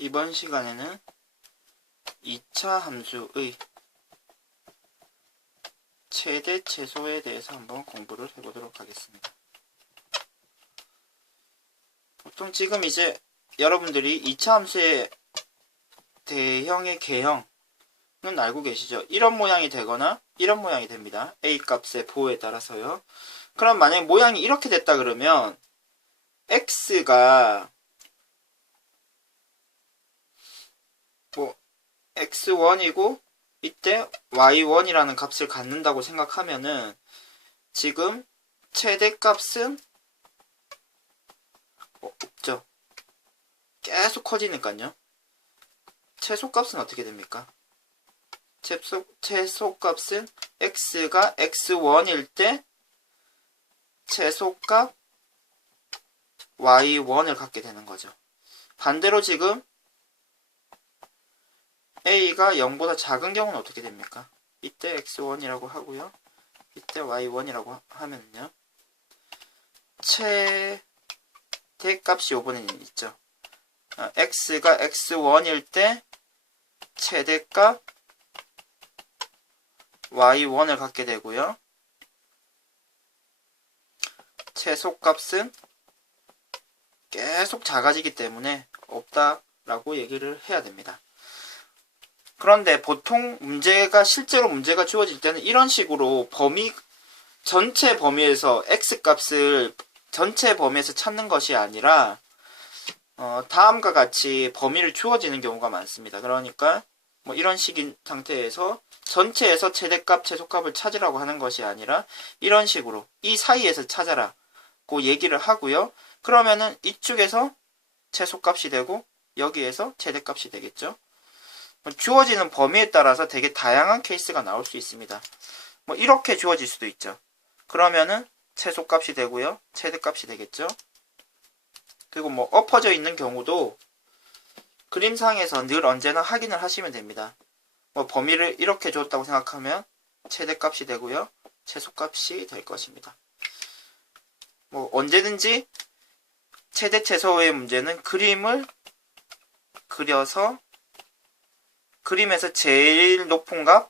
이번 시간에는 2차 함수의 최대 최소에 대해서 한번 공부를 해보도록 하겠습니다. 보통 지금 이제 여러분들이 2차 함수의 대형의 개형은 알고 계시죠? 이런 모양이 되거나 이런 모양이 됩니다. a 값의 보호에 따라서요. 그럼 만약에 모양이 이렇게 됐다 그러면 x가 x1이고 이때 y1이라는 값을 갖는다고 생각하면은 지금 최대값은 없죠. 계속 커지니까요. 최소값은 어떻게 됩니까? 최소값은 x가 x1일 때 최소값 y1을 갖게 되는 거죠. 반대로 지금 a가 0보다 작은 경우는 어떻게 됩니까? 이때 x1이라고 하고요. 이때 y1이라고 하면요. 최대값이 요번에는 있죠. x가 x1일 때 최대값 y1을 갖게 되고요. 최소값은 계속 작아지기 때문에 없다라고 얘기를 해야 됩니다. 그런데 보통 실제로 문제가 주어질 때는 이런 식으로 전체 범위에서 x값을 전체 범위에서 찾는 것이 아니라 다음과 같이 범위를 주어지는 경우가 많습니다. 그러니까 이런 식인 상태에서 전체에서 최대값, 최소값을 찾으라고 하는 것이 아니라 이런 식으로 이 사이에서 찾아라고 얘기를 하고요. 그러면은 이쪽에서 최소값이 되고 여기에서 최대값이 되겠죠. 주어지는 범위에 따라서 되게 다양한 케이스가 나올 수 있습니다. 이렇게 주어질 수도 있죠. 그러면은 최소값이 되고요. 최대값이 되겠죠. 그리고 엎어져 있는 경우도 그림상에서 늘 언제나 확인을 하시면 됩니다. 범위를 이렇게 줬다고 생각하면 최대값이 되고요. 최소값이 될 것입니다. 언제든지 최대 최소의 문제는 그림을 그려서 그림에서 제일 높은 값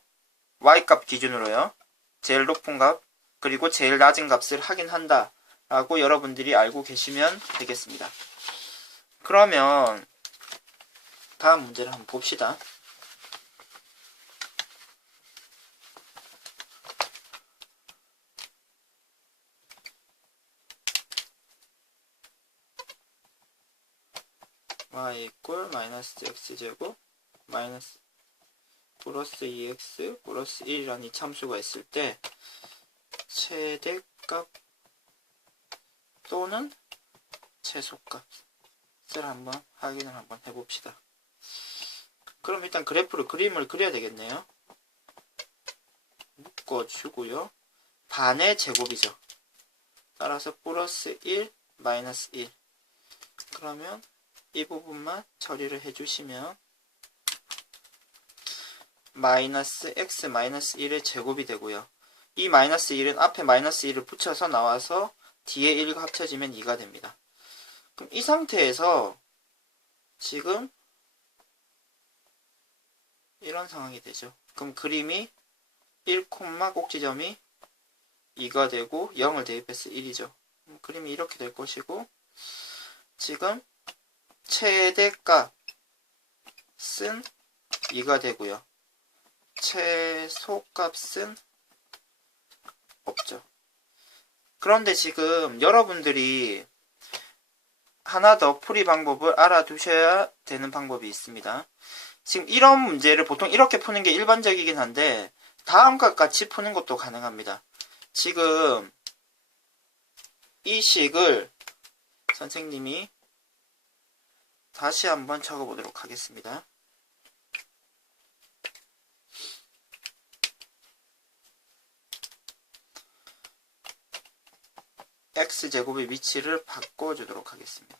y값 기준으로요. 제일 높은 값 그리고 제일 낮은 값을 확인한다 라고 여러분들이 알고 계시면 되겠습니다. 그러면 다음 문제를 한번 봅시다. y 이꼴 마이너스 x제곱 마이너스 플러스 2x 플러스 1이라는 이 참수가 있을 때 최대값 또는 최소값을 한번 확인을 한번 해봅시다. 그럼 일단 그림을 그려야 되겠네요. 묶어주고요. 반의 제곱이죠. 따라서 플러스 1 마이너스 1 그러면 이 부분만 처리를 해주시면 마이너스 x 마이너스 1의 제곱이 되고요. 이 마이너스 1은 앞에 마이너스 1을 붙여서 나와서 뒤에 1과 합쳐지면 2가 됩니다. 그럼 이 상태에서 지금 이런 상황이 되죠. 그럼 그림이 1, 꼭지점이 2가 되고 0을 대입해서 1이죠. 그림이 이렇게 될 것이고 지금 최대값은 2가 되고요. 최소값은 없죠. 그런데 지금 여러분들이 하나 더 풀이 방법을 알아두셔야 되는 방법이 있습니다. 지금 이런 문제를 보통 이렇게 푸는 게 일반적이긴 한데 다음과 같이 푸는 것도 가능합니다. 지금 이 식을 선생님이 다시 한번 적어보도록 하겠습니다. x제곱의 위치를 바꿔주도록 하겠습니다.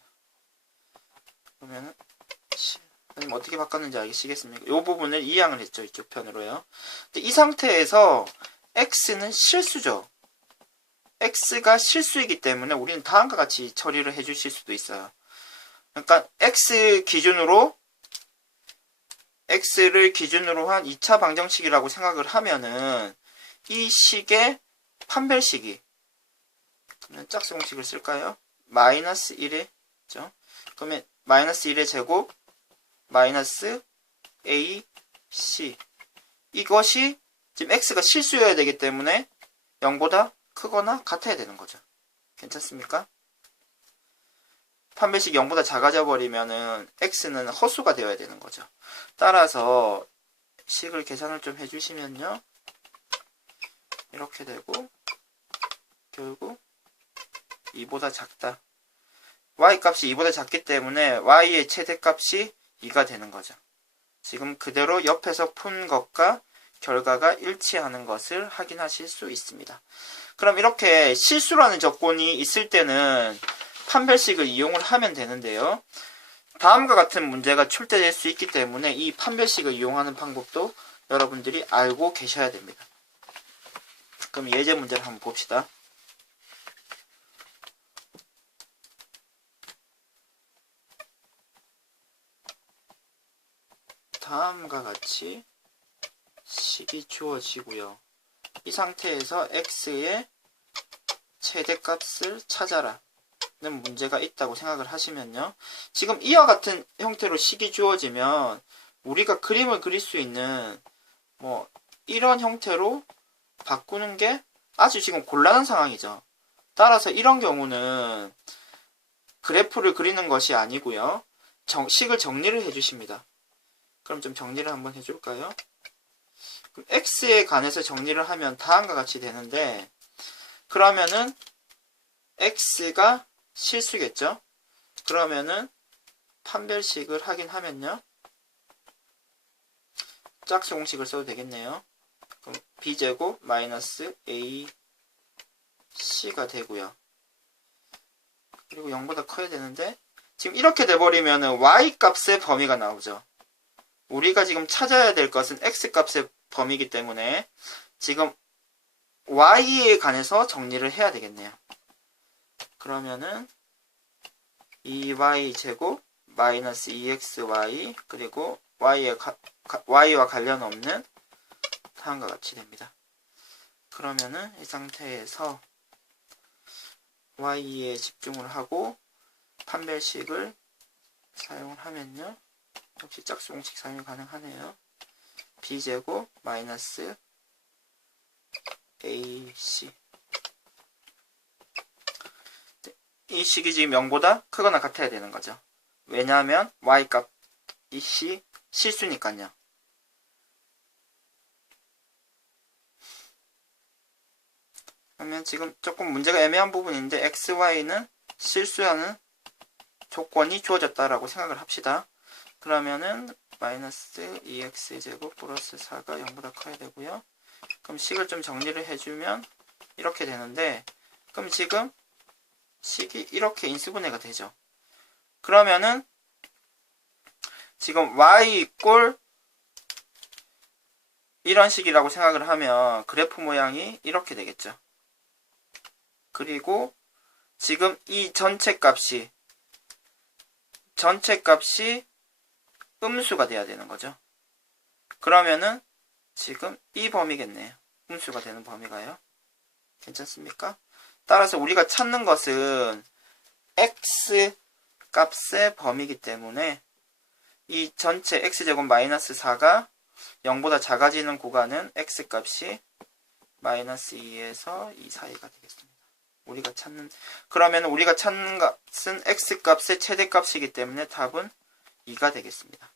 그러면은 선생님 어떻게 바꿨는지 아시겠습니까? 이 부분을 이항을 했죠. 이쪽 편으로요. 근데 이 상태에서 x는 실수죠. x가 실수이기 때문에 우리는 다음과 같이 처리를 해주실 수도 있어요. 그러니까 x 기준으로 x를 기준으로 한 2차 방정식이라고 생각을 하면은 이 식의 판별식이, 그러면 짝수 공식을 쓸까요? 마이너스 1의, 그죠? 그러면 마이너스 1의 제곱 마이너스 a c, 이것이 지금 x가 실수여야 되기 때문에 0보다 크거나 같아야 되는 거죠. 괜찮습니까? 판별식 0보다 작아져 버리면은 x는 허수가 되어야 되는 거죠. 따라서 식을 계산을 좀 해주시면요, 이렇게 되고 결국 2보다 작다. y 값이 2보다 작기 때문에 y의 최대값이 2가 되는 거죠. 지금 그대로 옆에서 푼 것과 결과가 일치하는 것을 확인하실 수 있습니다. 그럼 이렇게 실수라는 조건이 있을 때는 판별식을 이용을 하면 되는데요. 다음과 같은 문제가 출제될 수 있기 때문에 이 판별식을 이용하는 방법도 여러분들이 알고 계셔야 됩니다. 그럼 예제 문제를 한번 봅시다. 다음과 같이 식이 주어지고요. 이 상태에서 x의 최대값을 찾아라 는 문제가 있다고 생각을 하시면요. 지금 이와 같은 형태로 식이 주어지면 우리가 그림을 그릴 수 있는 이런 형태로 바꾸는 게 아주 지금 곤란한 상황이죠. 따라서 이런 경우는 그래프를 그리는 것이 아니고요. 식을 정리를 해주십니다. 그럼 좀 정리를 한번 해줄까요? 그럼 x에 관해서 정리를 하면 다음과 같이 되는데, 그러면은 x가 실수겠죠? 그러면은 판별식을 확인하면요, 짝수 공식을 써도 되겠네요. 그럼 b제곱 마이너스 ac가 되고요. 그리고 0보다 커야 되는데, 지금 이렇게 돼버리면은 y 값의 범위가 나오죠. 우리가 지금 찾아야 될 것은 x 값의 범위이기 때문에 지금 y에 관해서 정리를 해야 되겠네요. 그러면은 2y 제곱 마이너스 2xy 그리고 y와 관련 없는 다음과 같이 됩니다. 그러면은 이 상태에서 y에 집중을 하고 판별식을 사용을 하면요, 역시 짝수 공식 사용이 가능하네요. b제곱 마이너스 ac, 이 식이 지금 0보다 크거나 같아야 되는 거죠. 왜냐하면 y값이 실수니까요. 그러면 지금 조금 문제가 애매한 부분인데 xy는 실수하는 조건이 주어졌다라고 생각을 합시다. 그러면은 마이너스 2x제곱 플러스 4가 0보다 커야 되고요. 그럼 식을 좀 정리를 해주면 이렇게 되는데, 그럼 지금 식이 이렇게 인수분해가 되죠. 그러면은 지금 y 이꼴 이런 식이라고 생각을 하면 그래프 모양이 이렇게 되겠죠. 그리고 지금 이 전체 값이 음수가 돼야 되는 거죠. 그러면은 지금 이 범위겠네요. 음수가 되는 범위가요. 괜찮습니까? 따라서 우리가 찾는 것은 x 값의 범위이기 때문에 이 전체 x제곱 마이너스 4가 0보다 작아지는 구간은 x 값이 마이너스 2에서 2 사이가 되겠습니다. 그러면 우리가 찾는 값은 x 값의 최대값이기 때문에 답은 2가 되겠습니다.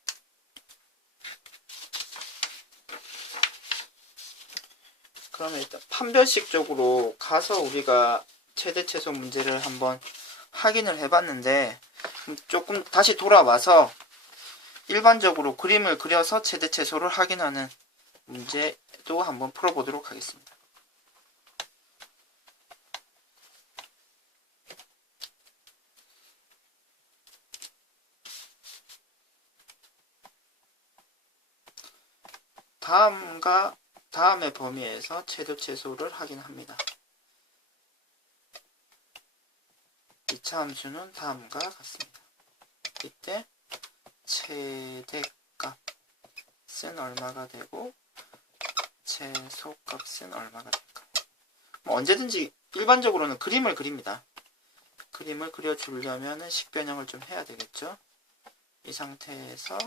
그러면 일단 판별식 쪽으로 가서 우리가 최대 최소 문제를 한번 확인을 해봤는데, 조금 다시 돌아와서 일반적으로 그림을 그려서 최대 최소를 확인하는 문제도 한번 풀어보도록 하겠습니다. 다음의 범위에서 최대 최소를 확인합니다. 2차 함수는 다음과 같습니다. 이때 최대값 최대값은 얼마가 되고 최소값은 얼마가 될까? 뭐 언제든지 일반적으로는 그림을 그립니다. 그림을 그려주려면 식변형을 좀 해야 되겠죠. 이 상태에서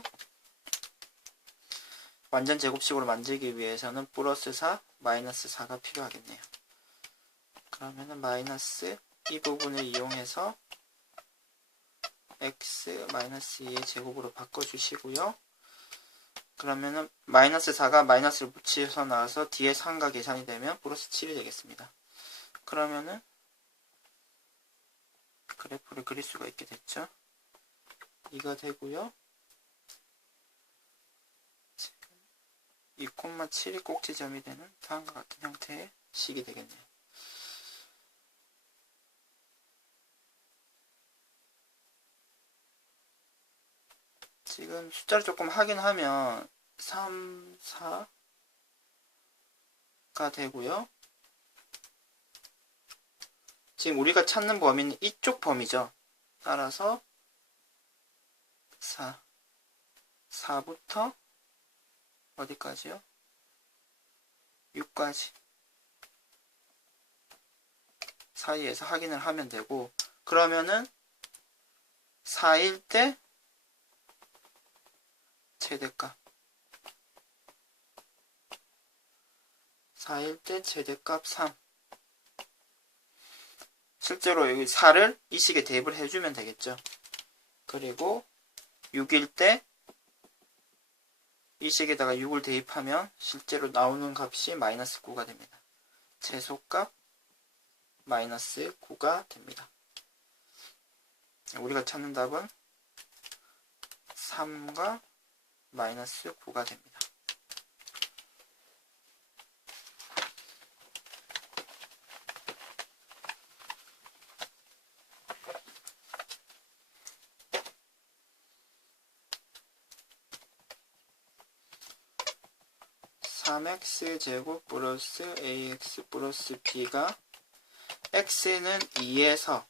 완전 제곱식으로 만들기 위해서는 플러스 4, 마이너스 4가 필요하겠네요. 그러면은 마이너스 이 부분을 이용해서 x 마이너스 2의 제곱으로 바꿔주시고요. 그러면은 마이너스 4가 마이너스를 붙여서 나와서 뒤에 3과 계산이 되면 플러스 7이 되겠습니다. 그러면은 그래프를 그릴 수가 있게 됐죠. 이가 되고요. 2,7이 꼭지점이 되는 다음과 같은 형태의 식이 되겠네요. 지금 숫자를 조금 확인하면 3, 4가 되고요. 지금 우리가 찾는 범위는 이쪽 범위죠. 따라서 4부터 어디까지요? 6까지 사이에서 확인을 하면 되고, 그러면은 4일 때 최대값 4일 때 최대값 3. 실제로 여기 4를 이 식에 대입을 해주면 되겠죠. 그리고 6일 때 이 식에다가 6을 대입하면 실제로 나오는 값이 마이너스 9가 됩니다. 최소값 마이너스 9가 됩니다. 우리가 찾는 답은 3과 마이너스 9가 됩니다. (3x) 플러스 ax 플러스 b가 x는 2에서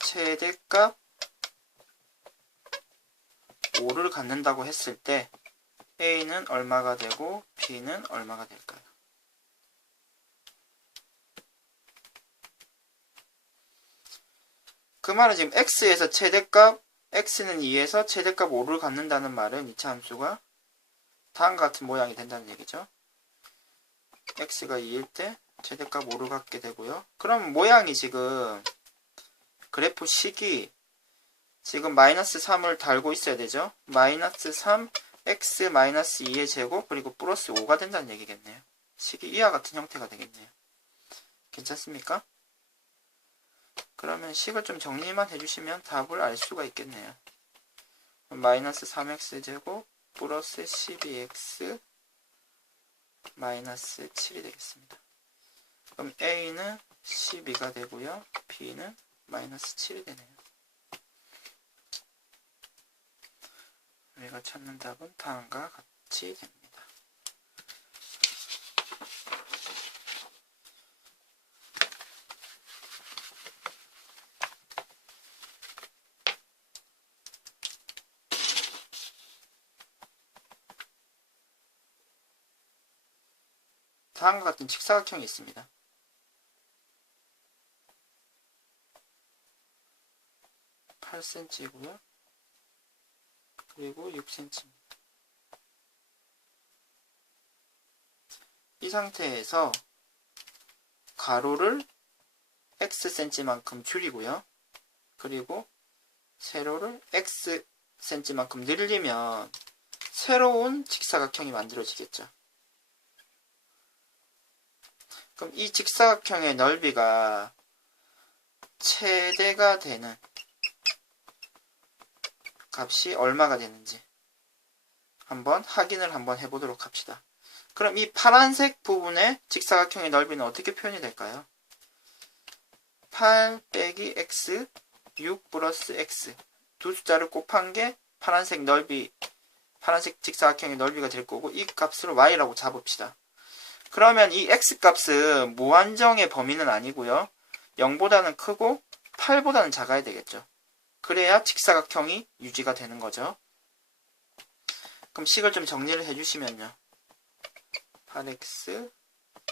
최대값 5를 갖는다고 했을 때 a는 얼마가 되고 b는 얼마가 될까요? 그 말은 지금 x에서 최대값 x는 2에서 최대값 5를 갖는다는 말은 이차 함수가 다음과 같은 모양이 된다는 얘기죠. x가 2일 때 최대값 5를 갖게 되고요. 그럼 모양이 지금 그래프 식이 지금 마이너스 3을 달고 있어야 되죠. 마이너스 3 x 마이너스 2의 제곱 그리고 플러스 5가 된다는 얘기겠네요. 식이 이와 같은 형태가 되겠네요. 괜찮습니까? 그러면 식을 좀 정리만 해주시면 답을 알 수가 있겠네요. 마이너스 3x 제곱 플러스 12x 마이너스 7이 되겠습니다. 그럼 a는 12가 되고요. b는 마이너스 7이 되네요. 우리가 찾는 답은 다음과 같이 됩니다. 다음과 같은 직사각형이 있습니다. (8cm이고요) 그리고 6cm. 이 상태에서 가로를 xcm만큼 줄이고요. 그리고 세로를 xcm만큼 늘리면 새로운 직사각형이 만들어지겠죠. 그럼 이 직사각형의 넓이가 최대가 되는 값이 얼마가 되는지 한번 확인을 한번 해보도록 합시다. 그럼 이 파란색 부분의 직사각형의 넓이는 어떻게 표현이 될까요? 8 빼기 x 6 플러스 x 두 숫자를 곱한 게 파란색 직사각형의 넓이가 될 거고 이 값을 y라고 잡읍시다. 그러면 이 x값은 무한정의 범위는 아니고요. 0보다는 크고 8보다는 작아야 되겠죠. 그래야 직사각형이 유지가 되는 거죠. 그럼 식을 좀 정리를 해주시면요. 8x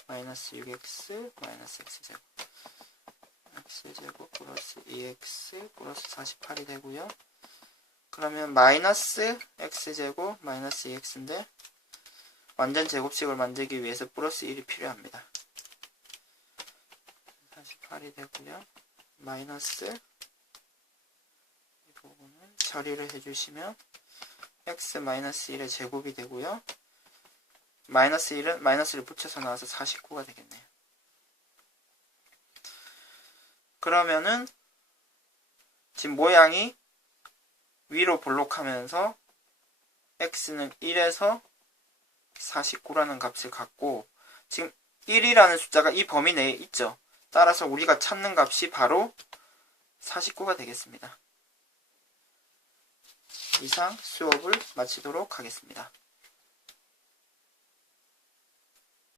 마이너스 6x 마이너스 x제곱 x제곱 플러스 2x 플러스 48이 되고요. 그러면 마이너스 x제곱 마이너스 2x인데 완전 제곱식을 만들기 위해서 플러스 1이 필요합니다. 48이 되고요. 마이너스 이 부분을 처리를 해주시면 x 마이너스 1의 제곱이 되고요. 마이너스 1은 마이너스를 붙여서 나와서 49가 되겠네요. 그러면은 지금 모양이 위로 볼록하면서 x는 1에서 49라는 값을 갖고 지금 1이라는 숫자가 이 범위 내에 있죠. 따라서 우리가 찾는 값이 바로 49가 되겠습니다. 이상 수업을 마치도록 하겠습니다.